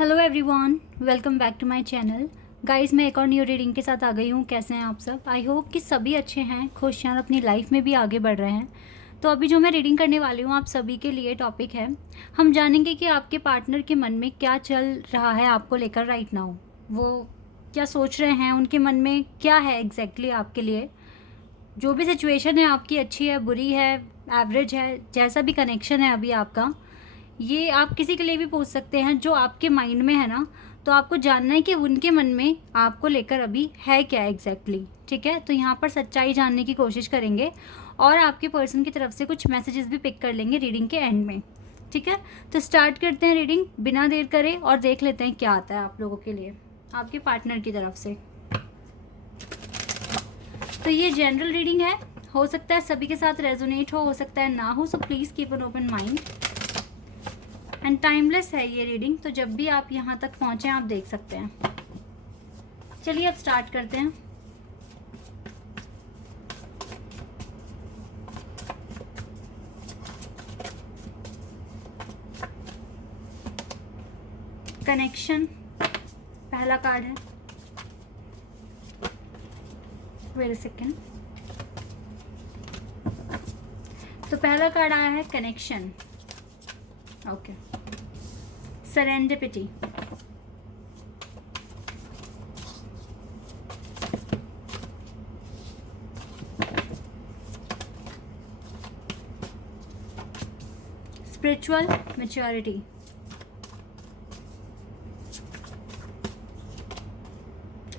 Hello everyone, welcome back to my channel. Guys, मैं एक और न्यू रीडिंग के साथ आ गई हूँ। कैसे हैं आप सब? आई होप कि सभी अच्छे हैं, खुश हैं और अपनी लाइफ में भी आगे बढ़ रहे हैं। तो अभी जो मैं रीडिंग करने वाली हूँ आप सभी के लिए टॉपिक है, हम जानेंगे कि आपके पार्टनर के मन में क्या चल रहा है आपको लेकर राइट नाउ। वो क्या सोच रहे हैं, उनके मन में क्या है एग्जैक्टली आपके लिए। जो भी सिचुएशन है आपकी, अच्छी है, बुरी है, एवरेज है, जैसा भी कनेक्शन है अभी आपका, ये आप किसी के लिए भी पूछ सकते हैं जो आपके माइंड में है ना। तो आपको जानना है कि उनके मन में आपको लेकर अभी है क्या एग्जैक्टली। ठीक है, तो यहाँ पर सच्चाई जानने की कोशिश करेंगे और आपके पर्सन की तरफ से कुछ मैसेजेस भी पिक कर लेंगे रीडिंग के एंड में। ठीक है, तो स्टार्ट करते हैं रीडिंग बिना देर करे और देख लेते हैं क्या आता है आप लोगों के लिए आपके पार्टनर की तरफ से। तो ये जनरल रीडिंग है, हो सकता है सभी के साथ रेजोनेट हो सकता है ना हो, so please keep an open mind. And timeless है ये रीडिंग, तो जब भी आप यहाँ तक पहुँचे आप देख सकते हैं। चलिए अब स्टार्ट करते हैं। कनेक्शन पहला कार्ड है। Wait a second. तो पहला कार्ड आया है connection. Okay, serendipity, spiritual maturity,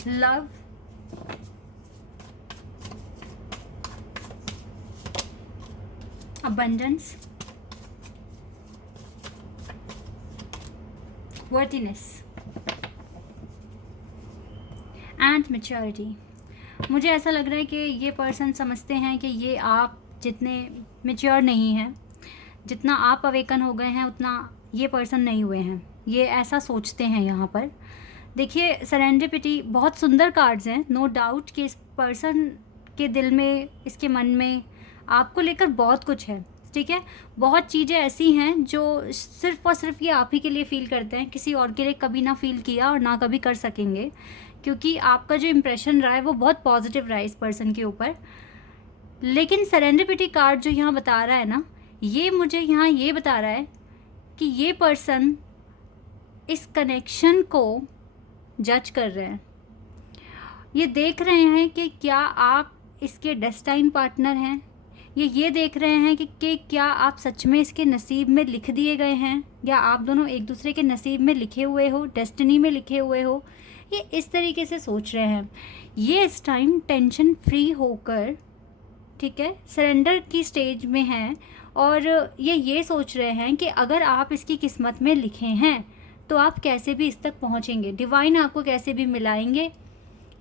love, abundance, worthiness and maturity. मुझे ऐसा लग रहा है कि ये पर्सन समझते हैं कि ये आप जितने मैच्योर नहीं हैं, जितना आप अवेकन हो गए हैं उतना ये पर्सन नहीं हुए हैं। ये ऐसा सोचते हैं यहाँ पर। देखिए, सेरेंडिपिटी बहुत सुंदर कार्ड्स हैं, नो डाउट कि इस पर्सन के दिल में, इसके मन में आपको लेकर बहुत कुछ है। ठीक है, बहुत चीज़ें ऐसी हैं जो सिर्फ और सिर्फ ये आप ही के लिए फ़ील करते हैं, किसी और के लिए कभी ना फ़ील किया और ना कभी कर सकेंगे, क्योंकि आपका जो इम्प्रेशन रहा है वो बहुत पॉजिटिव रहा है इस पर्सन के ऊपर। लेकिन सेरेंडिपिटी कार्ड जो यहाँ बता रहा है ना, ये मुझे यहाँ ये बता रहा है कि ये पर्सन इस कनेक्शन को जज कर रहे हैं। ये देख रहे हैं कि क्या आप इसके डेस्टाइन पार्टनर हैं। ये देख रहे हैं कि क्या आप सच में इसके नसीब में लिख दिए गए हैं, या आप दोनों एक दूसरे के नसीब में लिखे हुए हो, डेस्टिनी में लिखे हुए हो। ये इस तरीके से सोच रहे हैं। ये इस टाइम टेंशन फ्री होकर, ठीक है, सरेंडर की स्टेज में हैं और ये सोच रहे हैं कि अगर आप इसकी किस्मत में लिखे हैं तो आप कैसे भी इस तक पहुंचेंगे। डिवाइन आपको कैसे भी मिलाएंगे,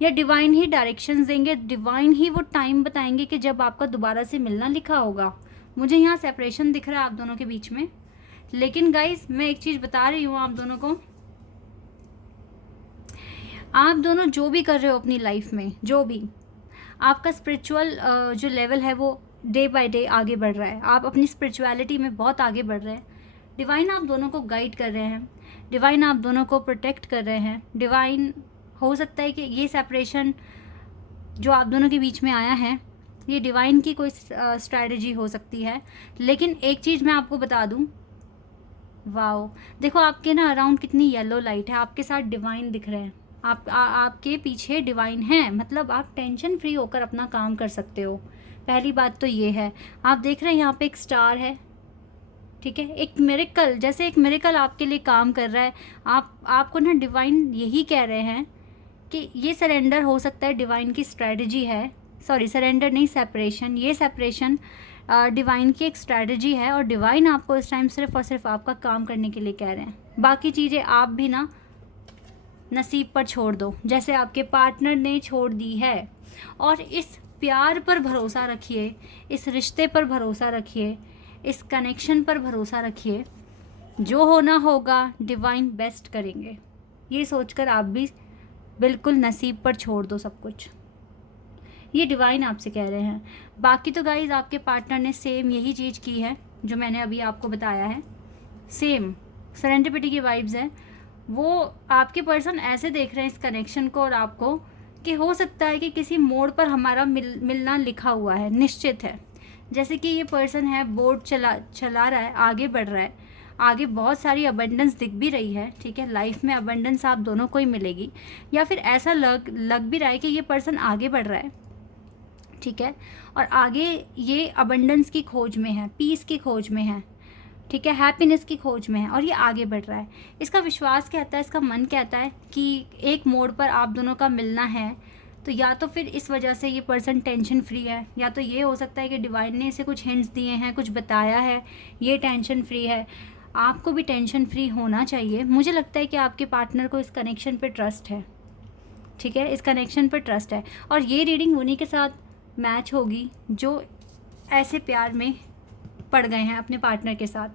या डिवाइन ही डायरेक्शंस देंगे, डिवाइन ही वो टाइम बताएंगे कि जब आपका दोबारा से मिलना लिखा होगा। मुझे यहाँ सेपरेशन दिख रहा है आप दोनों के बीच में। लेकिन गाइस, मैं एक चीज़ बता रही हूँ आप दोनों को, आप दोनों जो भी कर रहे हो अपनी लाइफ में, जो भी आपका स्पिरिचुअल जो लेवल है वो डे बाय डे आगे बढ़ रहा है। आप अपनी स्पिरिचुअलिटी में बहुत आगे बढ़ रहे हैं। डिवाइन आप दोनों को गाइड कर रहे हैं, डिवाइन आप दोनों को प्रोटेक्ट कर रहे हैं। डिवाइन, हो सकता है कि ये सेपरेशन जो आप दोनों के बीच में आया है ये डिवाइन की कोई स्ट्रैटेजी हो सकती है। लेकिन एक चीज़ मैं आपको बता दूं, वाओ, देखो आपके ना अराउंड कितनी येलो लाइट है, आपके साथ डिवाइन दिख रहे हैं, आपके पीछे डिवाइन है। मतलब आप टेंशन फ्री होकर अपना काम कर सकते हो। पहली बात तो ये है। आप देख रहे हैं यहाँ पे एक स्टार है, ठीक है, एक मिरेकल, जैसे एक मिरेकल आपके लिए काम कर रहा है। आपको ना डिवाइन यही कह रहे हैं कि ये सरेंडर हो सकता है डिवाइन की स्ट्रैटेजी है। सॉरी, सरेंडर नहीं, सेपरेशन। ये सेपरेशन डिवाइन की एक स्ट्रैटेजी है और डिवाइन आपको इस टाइम सिर्फ और सिर्फ आपका काम करने के लिए कह रहे हैं। बाकी चीज़ें आप भी ना नसीब पर छोड़ दो, जैसे आपके पार्टनर ने छोड़ दी है। और इस प्यार पर भरोसा रखिए, इस रिश्ते पर भरोसा रखिए, इस कनेक्शन पर भरोसा रखिए। जो होना होगा डिवाइन बेस्ट करेंगे, ये सोचकर आप भी बिल्कुल नसीब पर छोड़ दो सब कुछ। ये डिवाइन आपसे कह रहे हैं। बाकी तो गाइज आपके पार्टनर ने सेम यही चीज़ की है जो मैंने अभी आपको बताया है। सेम सेरेंडिपिटी की वाइब्स हैं। वो आपके पर्सन ऐसे देख रहे हैं इस कनेक्शन को और आपको, कि हो सकता है कि किसी मोड़ पर हमारा मिलना लिखा हुआ है, निश्चित है। जैसे कि ये पर्सन है, बोर्ड चला रहा है, आगे बढ़ रहा है, आगे बहुत सारी अबंडेंस दिख भी रही है, ठीक है, लाइफ में अबंडेंस आप दोनों को ही मिलेगी, या फिर ऐसा लग भी रहा है कि ये पर्सन आगे बढ़ रहा है, ठीक है, और आगे ये अबंडेंस की खोज में है, पीस की खोज में है, ठीक है, हैप्पीनेस की खोज में है, और ये आगे बढ़ रहा है। इसका विश्वास कहता है, इसका मन कहता है कि एक मोड़ पर आप दोनों का मिलना है। तो या तो फिर इस वजह से ये पर्सन टेंशन फ्री है, या तो ये हो सकता है कि डिवाइन ने इसे कुछ हिंट्स दिए हैं, कुछ बताया है, ये टेंशन फ्री है। आपको भी टेंशन फ्री होना चाहिए। मुझे लगता है कि आपके पार्टनर को इस कनेक्शन पे ट्रस्ट है, ठीक है, इस कनेक्शन पे ट्रस्ट है। और ये रीडिंग उन्हीं के साथ मैच होगी जो ऐसे प्यार में पड़ गए हैं अपने पार्टनर के साथ,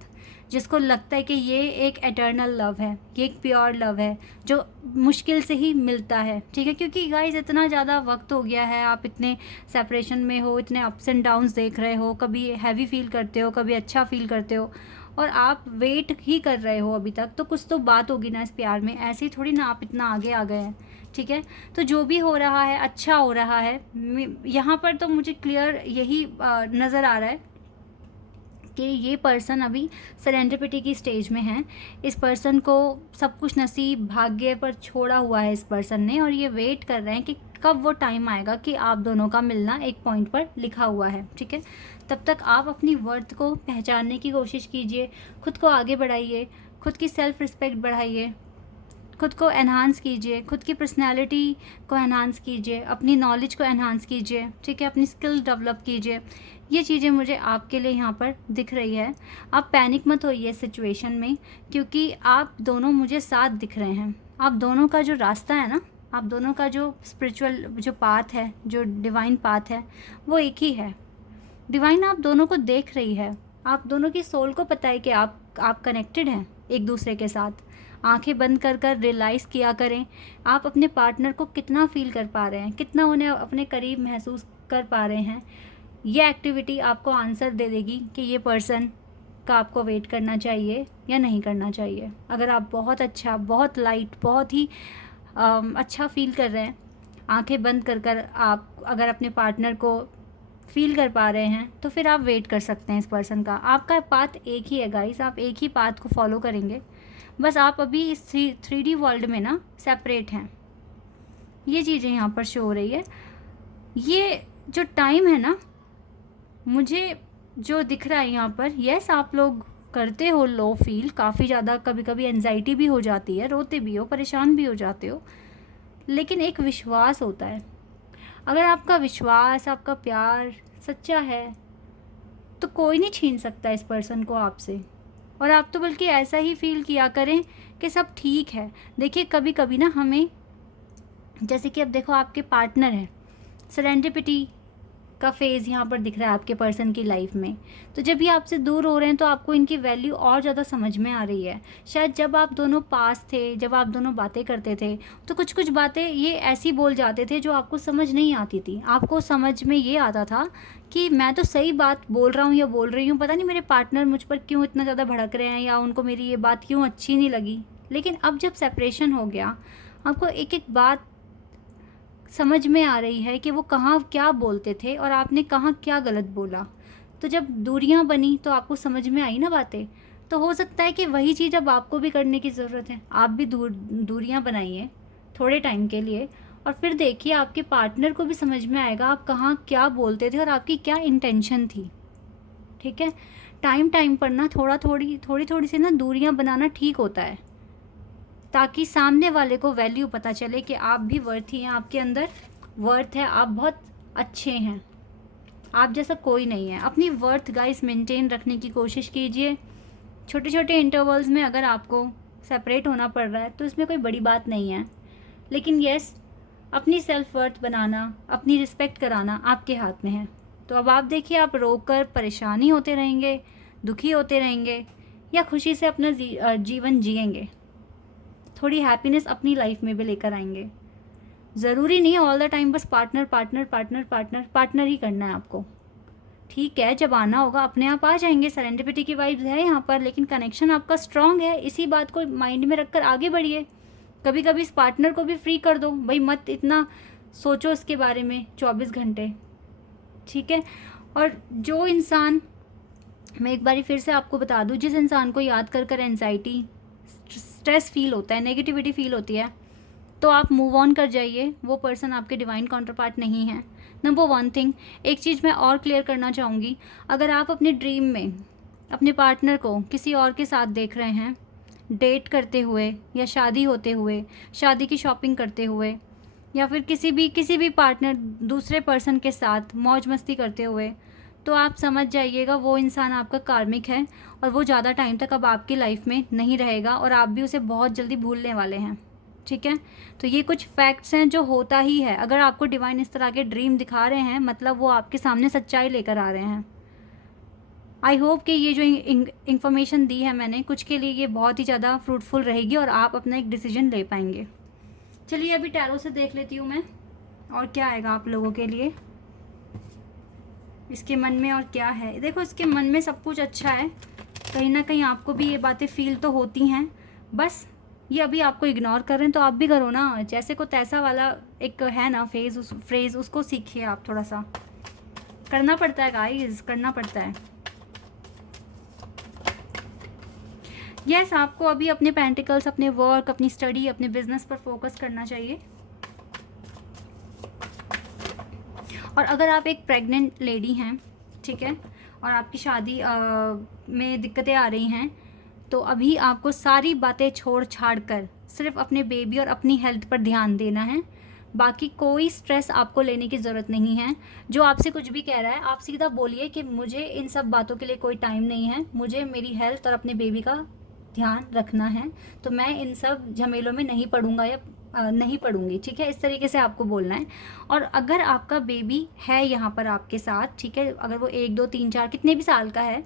जिसको लगता है कि ये एक एटर्नल लव है, ये एक प्योर लव है जो मुश्किल से ही मिलता है, ठीक है। क्योंकि गाइस इतना ज़्यादा वक्त हो गया है, आप इतने सेपरेशन में हो, इतने अप्स एंड डाउन्स देख रहे हो, कभी हैवी फील करते हो, कभी अच्छा फील करते हो, और आप वेट ही कर रहे हो अभी तक, तो कुछ तो बात होगी ना इस प्यार में। ऐसे ही थोड़ी ना आप इतना आगे आ गए हैं, ठीक है। तो जो भी हो रहा है अच्छा हो रहा है। यहाँ पर तो मुझे क्लियर यही नज़र आ रहा है कि ये पर्सन अभी सरेंडरिपिटी की स्टेज में है। इस पर्सन को सब कुछ नसीब भाग्य पर छोड़ा हुआ है इस पर्सन ने, और ये वेट कर रहे हैं कि कब वो टाइम आएगा कि आप दोनों का मिलना एक पॉइंट पर लिखा हुआ है, ठीक है। तब तक आप अपनी वर्थ को पहचानने की कोशिश कीजिए, खुद को आगे बढ़ाइए, खुद की सेल्फ रिस्पेक्ट बढ़ाइए, खुद को एनहांस कीजिए, खुद की पर्सनैलिटी को एनहांस कीजिए, अपनी नॉलेज को एनहांस कीजिए, ठीक है, अपनी स्किल डेवलप कीजिए। ये चीज़ें मुझे आपके लिए यहाँ पर दिख रही है। आप पैनिक मत होइए इस सिचुएशन में, क्योंकि आप दोनों मुझे साथ दिख रहे हैं। आप दोनों का जो रास्ता है ना, आप दोनों का जो स्पिरिचुअल जो पाथ है, जो डिवाइन पाथ है, वो एक ही है। डिवाइन आप दोनों को देख रही है, आप दोनों की सोल को पता है कि आप कनेक्टेड हैं एक दूसरे के साथ। आंखें बंद कर कर रियलाइज़ किया करें आप अपने पार्टनर को कितना फील कर पा रहे हैं, कितना उन्हें अपने करीब महसूस कर पा रहे हैं। ये एक्टिविटी आपको आंसर दे देगी कि ये पर्सन का आपको वेट करना चाहिए या नहीं करना चाहिए। अगर आप बहुत अच्छा, बहुत लाइट, बहुत ही अच्छा फील कर रहे हैं, आंखें बंद कर कर आप अगर अपने पार्टनर को फील कर पा रहे हैं, तो फिर आप वेट कर सकते हैं इस पर्सन का। आपका पाथ एक ही है गाइस, आप एक ही पाथ को फॉलो करेंगे। बस आप अभी इस 3D वर्ल्ड में ना सेपरेट हैं। ये चीज़ें यहाँ पर शो हो रही है। ये जो टाइम है ना, मुझे जो दिख रहा है यहाँ पर, यस आप लोग करते हो लो फील, काफ़ी ज़्यादा, कभी कभी एनजाइटी भी हो जाती है, रोते भी हो, परेशान भी हो जाते हो, लेकिन एक विश्वास होता है। अगर आपका विश्वास, आपका प्यार सच्चा है, तो कोई नहीं छीन सकता इस पर्सन को आपसे। और आप तो बल्कि ऐसा ही फील किया करें कि सब ठीक है। देखिए कभी कभी ना हमें, जैसे कि अब देखो आपके पार्टनर हैं, सरेंडरिपिटी का फेज़ यहाँ पर दिख रहा है आपके पर्सन की लाइफ में। तो जब ये आपसे दूर हो रहे हैं तो आपको इनकी वैल्यू और ज़्यादा समझ में आ रही है। शायद जब आप दोनों पास थे, जब आप दोनों बातें करते थे, तो कुछ कुछ बातें ये ऐसी बोल जाते थे जो आपको समझ नहीं आती थी। आपको समझ में ये आता था कि मैं तो सही बात बोल रहा हूँ या बोल रही हूँ, पता नहीं मेरे पार्टनर मुझ पर क्यों इतना ज़्यादा भड़क रहे हैं, या उनको मेरी ये बात क्यों अच्छी नहीं लगी। लेकिन अब जब सेपरेशन हो गया, आपको एक एक बात समझ में आ रही है कि वो कहाँ क्या बोलते थे और आपने कहाँ क्या गलत बोला। तो जब दूरियां बनी तो आपको समझ में आई ना बातें। तो हो सकता है कि वही चीज़ अब आपको भी करने की ज़रूरत है। आप भी दूरियां बनाइए थोड़े टाइम के लिए, और फिर देखिए आपके पार्टनर को भी समझ में आएगा आप कहाँ क्या बोलते थे और आपकी क्या इंटेंशन थी, ठीक है। टाइम टाइम पर ना थोड़ी सी ना दूरियां बनाना ठीक होता है, ताकि सामने वाले को वैल्यू पता चले कि आप भी वर्थी हैं, आपके अंदर वर्थ है, आप बहुत अच्छे हैं, आप जैसा कोई नहीं है। अपनी वर्थ गाइस मेंटेन रखने की कोशिश कीजिए। छोटे छोटे इंटरवल्स में अगर आपको सेपरेट होना पड़ रहा है तो इसमें कोई बड़ी बात नहीं है, लेकिन यस अपनी सेल्फ वर्थ बनाना, अपनी रिस्पेक्ट कराना आपके हाथ में है। तो अब आप देखिए, आप रोकर परेशानी होते रहेंगे, दुखी होते रहेंगे, या खुशी से अपना जीवन जिएंगे, थोड़ी हैप्पीनेस अपनी लाइफ में भी लेकर आएंगे। ज़रूरी नहीं है ऑल द टाइम बस partner partner partner partner partner ही करना है आपको। ठीक है, जब आना होगा अपने आप आ जाएंगे, सेरेंडिपिटी की वाइब्स है यहाँ पर, लेकिन कनेक्शन आपका स्ट्रांग है। इसी बात को माइंड में रखकर आगे बढ़िए। कभी कभी इस पार्टनर को भी फ्री कर दो भाई, मत इतना सोचो इसके बारे में 24 घंटे, ठीक है। और जो इंसान, मैं एक बारी फिर से आपको बता दूं, जिस इंसान को याद कर कर एंजाइटी, स्ट्रेस फील होता है, नेगेटिविटी फील होती है, तो आप मूव ऑन कर जाइए। वो पर्सन आपके डिवाइन काउंटर पार्ट नहीं है। नंबर 1 थिंग, एक चीज़ मैं और क्लियर करना चाहूँगी, अगर आप अपने ड्रीम में अपने पार्टनर को किसी और के साथ देख रहे हैं, डेट करते हुए या शादी होते हुए, शादी की शॉपिंग करते हुए, या फिर किसी भी पार्टनर दूसरे पर्सन के साथ मौज मस्ती करते हुए, तो आप समझ जाइएगा वो इंसान आपका कार्मिक है और वो ज़्यादा टाइम तक अब आपकी लाइफ में नहीं रहेगा और आप भी उसे बहुत जल्दी भूलने वाले हैं, ठीक है। तो ये कुछ फैक्ट्स हैं जो होता ही है। अगर आपको डिवाइन इस तरह के ड्रीम दिखा रहे हैं, मतलब वो आपके सामने सच्चाई लेकर आ रहे हैं। आई होप कि ये जो इंफॉर्मेशन दी है मैंने, कुछ के लिए ये बहुत ही ज़्यादा फ्रूटफुल रहेगी और आप अपना एक डिसीजन ले पाएंगे। चलिए अभी टैरो से देख लेती हूँ मैं और क्या आएगा आप लोगों के लिए इसके मन में और क्या है। देखो, इसके मन में सब कुछ अच्छा है, कहीं ना कहीं आपको भी ये बातें फील तो होती हैं, बस ये अभी आपको इग्नोर कर रहे हैं, तो आप भी करो ना। जैसे को तैसा वाला एक है ना फ्रेज़, उसको सीखिए आप। थोड़ा सा करना पड़ता है गाइस, करना पड़ता है। यस, आपको अभी अपने पेंटिकल्स, अपने वर्क, अपनी स्टडी, अपने बिजनेस पर फोकस करना चाहिए। और अगर आप एक प्रेग्नेंट लेडी हैं, ठीक है, और आपकी शादी में दिक्कतें आ रही हैं, तो अभी आपको सारी बातें छोड़ छाड़ कर सिर्फ अपने बेबी और अपनी हेल्थ पर ध्यान देना है। बाकी कोई स्ट्रेस आपको लेने की ज़रूरत नहीं है। जो आपसे कुछ भी कह रहा है, आप सीधा बोलिए कि मुझे इन सब बातों के लिए कोई टाइम नहीं है, मुझे मेरी हेल्थ और अपने बेबी का ध्यान रखना है, तो मैं इन सब झमेलों में नहीं पड़ूंगा या नहीं पड़ूंगी, ठीक है। इस तरीके से आपको बोलना है। और अगर आपका बेबी है यहाँ पर आपके साथ, ठीक है, अगर वो 1, 2, 3, 4 कितने भी साल का है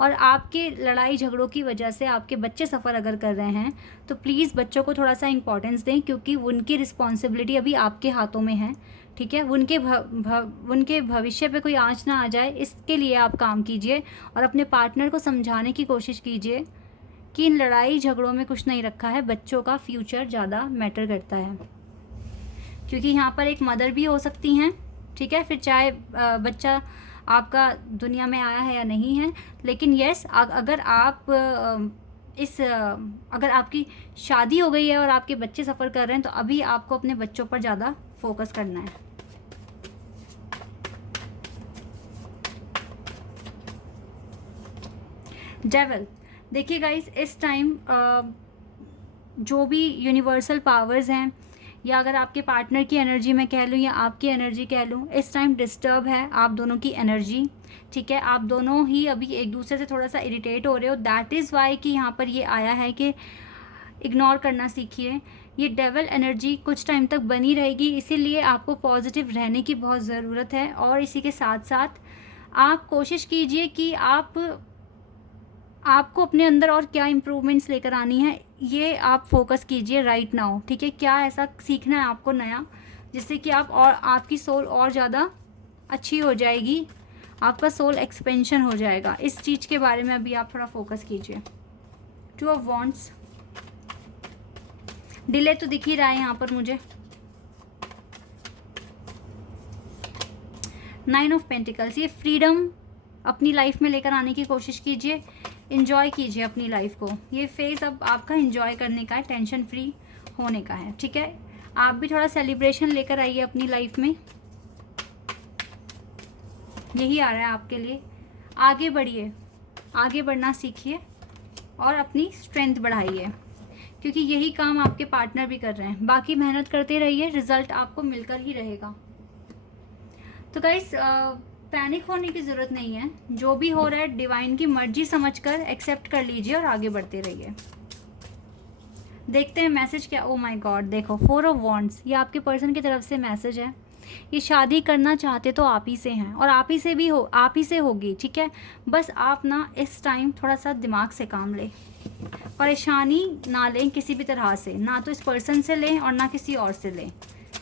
और आपके लड़ाई झगड़ों की वजह से आपके बच्चे सफ़र अगर कर रहे हैं, तो प्लीज़ बच्चों को थोड़ा सा इंपॉर्टेंस दें, क्योंकि उनकी रिस्पॉन्सिबिलिटी अभी आपके हाथों में है, ठीक है। उनके भविष्य पे कोई आँच ना आ जाए, इसके लिए आप काम कीजिए और अपने पार्टनर को समझाने की कोशिश कीजिए कि इन लड़ाई झगड़ों में कुछ नहीं रखा है, बच्चों का फ्यूचर ज़्यादा मैटर करता है। क्योंकि यहाँ पर एक मदर भी हो सकती हैं, ठीक है, फिर चाहे बच्चा आपका दुनिया में आया है या नहीं है, लेकिन यस, अगर आपकी शादी हो गई है और आपके बच्चे सफ़र कर रहे हैं, तो अभी आपको अपने बच्चों पर ज़्यादा फोकस करना है। डेविल, देखिए गाइस, इस टाइम जो भी यूनिवर्सल पावर्स हैं, या अगर आपके पार्टनर की एनर्जी मैं कह लूँ या आपकी एनर्जी कह लूँ, इस टाइम डिस्टर्ब है आप दोनों की एनर्जी, ठीक है। आप दोनों ही अभी एक दूसरे से थोड़ा सा इरिटेट हो रहे हो। दैट इज़ वाई कि यहाँ पर ये आया है कि इग्नोर करना सीखिए। ये डेविल एनर्जी कुछ टाइम तक बनी रहेगी, इसीलिए आपको पॉजिटिव रहने की बहुत ज़रूरत है। और इसी के साथ साथ आप कोशिश कीजिए कि आपको अपने अंदर और क्या इम्प्रूवमेंट्स लेकर आनी है, ये आप फोकस कीजिए राइट नाउ, ठीक है। क्या ऐसा सीखना है आपको नया, जिससे कि आपकी सोल और ज़्यादा अच्छी हो जाएगी, आपका सोल एक्सपेंशन हो जाएगा। इस चीज़ के बारे में अभी आप थोड़ा फोकस कीजिए। 2 ऑफ वॉन्ड्स, डिले तो दिख ही रहा है यहाँ पर मुझे। 9 ऑफ पेंटिकल्स, ये फ्रीडम अपनी लाइफ में लेकर आने की कोशिश कीजिए, इंजॉय कीजिए अपनी लाइफ को। ये फेज़ अब आपका इंजॉय करने का है, टेंशन फ्री होने का है, ठीक है। आप भी थोड़ा सेलिब्रेशन लेकर आइए अपनी लाइफ में, यही आ रहा है आपके लिए। आगे बढ़िए, आगे बढ़ना सीखिए और अपनी स्ट्रेंथ बढ़ाइए, क्योंकि यही काम आपके पार्टनर भी कर रहे हैं। बाकी मेहनत करते रहिए, रिजल्ट आपको मिलकर ही रहेगा। तो गाइस, पैनिक होने की ज़रूरत नहीं है, जो भी हो रहा है डिवाइन की मर्जी समझकर एक्सेप्ट कर लीजिए और आगे बढ़ते रहिए। देखते हैं मैसेज क्या। ओ माय गॉड, देखो 4 ऑफ वॉन्ड्स, ये आपके पर्सन की तरफ से मैसेज है। ये शादी करना चाहते तो आप ही से हैं और आप ही से होगी, ठीक है। बस आप ना इस टाइम थोड़ा सा दिमाग से काम लें, परेशानी ना लें किसी भी तरह से, ना तो इस पर्सन से लें और ना किसी और से लें।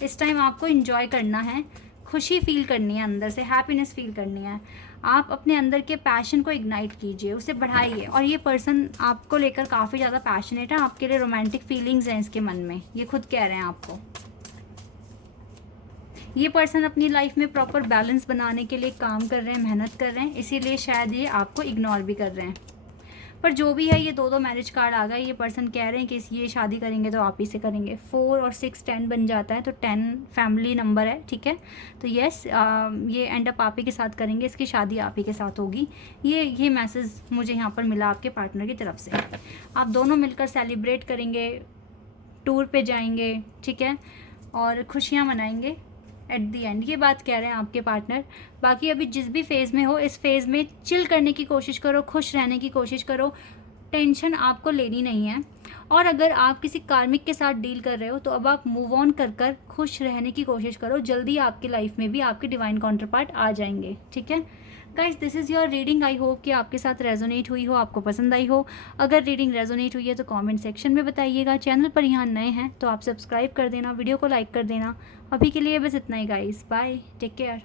इस टाइम आपको इंजॉय करना है, खुशी फील करनी है, अंदर से हैप्पीनेस फील करनी है। आप अपने अंदर के पैशन को इग्नाइट कीजिए, उसे बढ़ाइए। और ये पर्सन आपको लेकर काफ़ी ज़्यादा पैशनेट है, आपके लिए रोमांटिक फीलिंग्स हैं इसके मन में, ये खुद कह रहे हैं आपको। ये पर्सन अपनी लाइफ में प्रॉपर बैलेंस बनाने के लिए काम कर रहे हैं, मेहनत कर रहे हैं, इसीलिए शायद ये आपको इग्नोर भी कर रहे हैं। पर जो भी है, ये दो ये कार्ड आ गए। ये पर्सन कह रहे हैं कि ये शादी करेंगे तो आप ही से करेंगे। 4 और 6 10 बन जाता है, तो 10 फैमिली नंबर है, ठीक है। तो यस, ये एंड अप आप ही के साथ करेंगे, इसकी शादी आप ही के साथ होगी। ये मैसेज मुझे यहाँ पर मिला आपके पार्टनर की तरफ से। आप दोनों मिलकर सेलिब्रेट करेंगे, टूर पे जाएंगे, ठीक है, और खुशियाँ मनाएंगे एट दी एंड, ये बात कह रहे हैं आपके पार्टनर। बाकी अभी जिस भी फेज़ में हो, इस फेज़ में चिल करने की कोशिश करो, खुश रहने की कोशिश करो, टेंशन आपको लेनी नहीं है। और अगर आप किसी कार्मिक के साथ डील कर रहे हो तो अब आप मूव ऑन कर खुश रहने की कोशिश करो, जल्दी आपकी लाइफ में भी आपके डिवाइन काउंटर पार्ट आ जाएंगे, ठीक है। Guys, this is your reading. I hope कि आपके साथ रेजोनेट हुई हो, आपको पसंद आई हो। अगर रीडिंग रेजोनेट हुई है तो कमेंट सेक्शन में बताइएगा। चैनल पर यहाँ नए हैं तो आप सब्सक्राइब कर देना, वीडियो को लाइक कर देना। अभी के लिए बस इतना ही गाइस, बाय, टेक केयर।